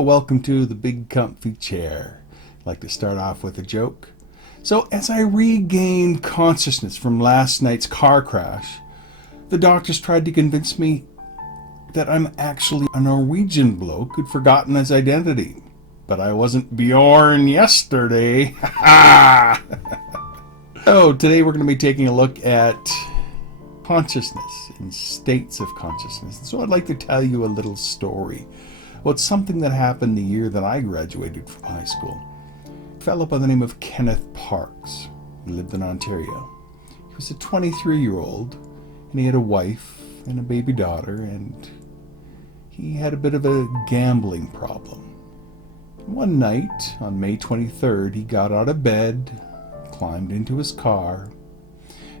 Welcome to the big comfy chair. I'd like to start off with a joke. So, as I regained consciousness from last night's car crash, the doctors tried to convince me that I'm actually a Norwegian bloke who'd forgotten his identity. But I wasn't Bjorn yesterday. So, today we're going to be taking a look at consciousness and states of consciousness. So, I'd like to tell you a little story. Well, it's something that happened the year that I graduated from high school. A fellow by the name of Kenneth Parks. He lived in Ontario. He was a 23-year-old, and he had a wife and a baby daughter, and he had a bit of a gambling problem. One night, on May 23rd, he got out of bed, climbed into his car,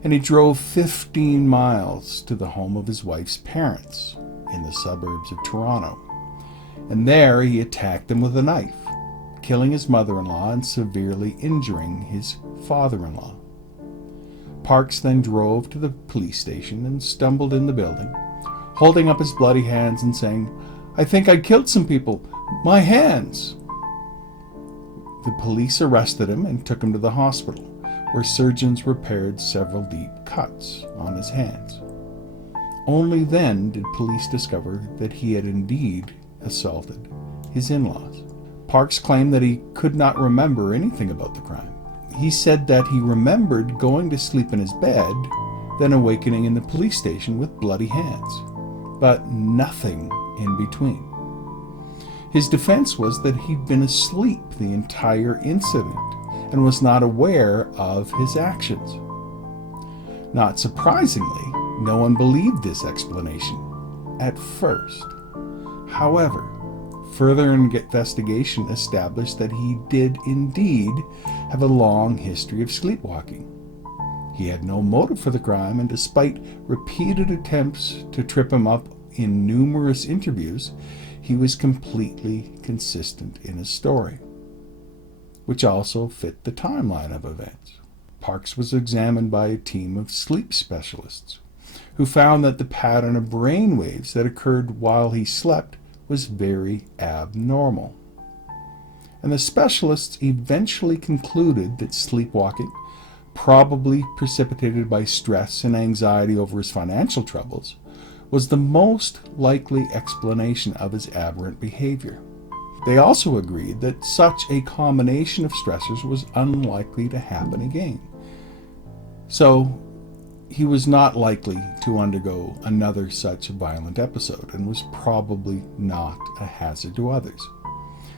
and he drove 15 miles to the home of his wife's parents in the suburbs of Toronto. And there he attacked them with a knife, killing his mother-in-law and severely injuring his father-in-law. Parks then drove to the police station and stumbled in the building, holding up his bloody hands and saying, "I think I killed some people. My hands!" The police arrested him and took him to the hospital, where surgeons repaired several deep cuts on his hands. Only then did police discover that he had indeed assaulted his in-laws. Parks claimed that he could not remember anything about the crime. He said that he remembered going to sleep in his bed, then awakening in the police station with bloody hands, but nothing in between. His defense was that he'd been asleep the entire incident and was not aware of his actions. Not surprisingly, no one believed this explanation at first. However, further investigation established that he did indeed have a long history of sleepwalking. He had no motive for the crime, and despite repeated attempts to trip him up in numerous interviews, he was completely consistent in his story, which also fit the timeline of events. Parks was examined by a team of sleep specialists who found that the pattern of brain waves that occurred while he slept was very abnormal. And the specialists eventually concluded that sleepwalking, probably precipitated by stress and anxiety over his financial troubles, was the most likely explanation of his aberrant behavior. They also agreed that such a combination of stressors was unlikely to happen again. So, he was not likely to undergo another such violent episode and was probably not a hazard to others.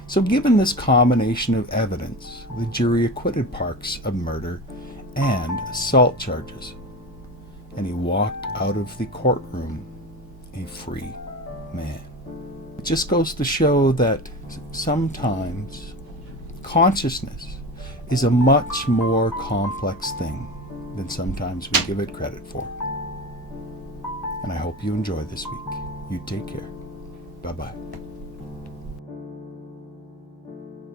So given this combination of evidence, the jury acquitted Parks of murder and assault charges, and he walked out of the courtroom a free man. It just goes to show that sometimes consciousness is a much more complex thing than sometimes we give it credit for. And I hope you enjoy this week. You take care. Bye-bye.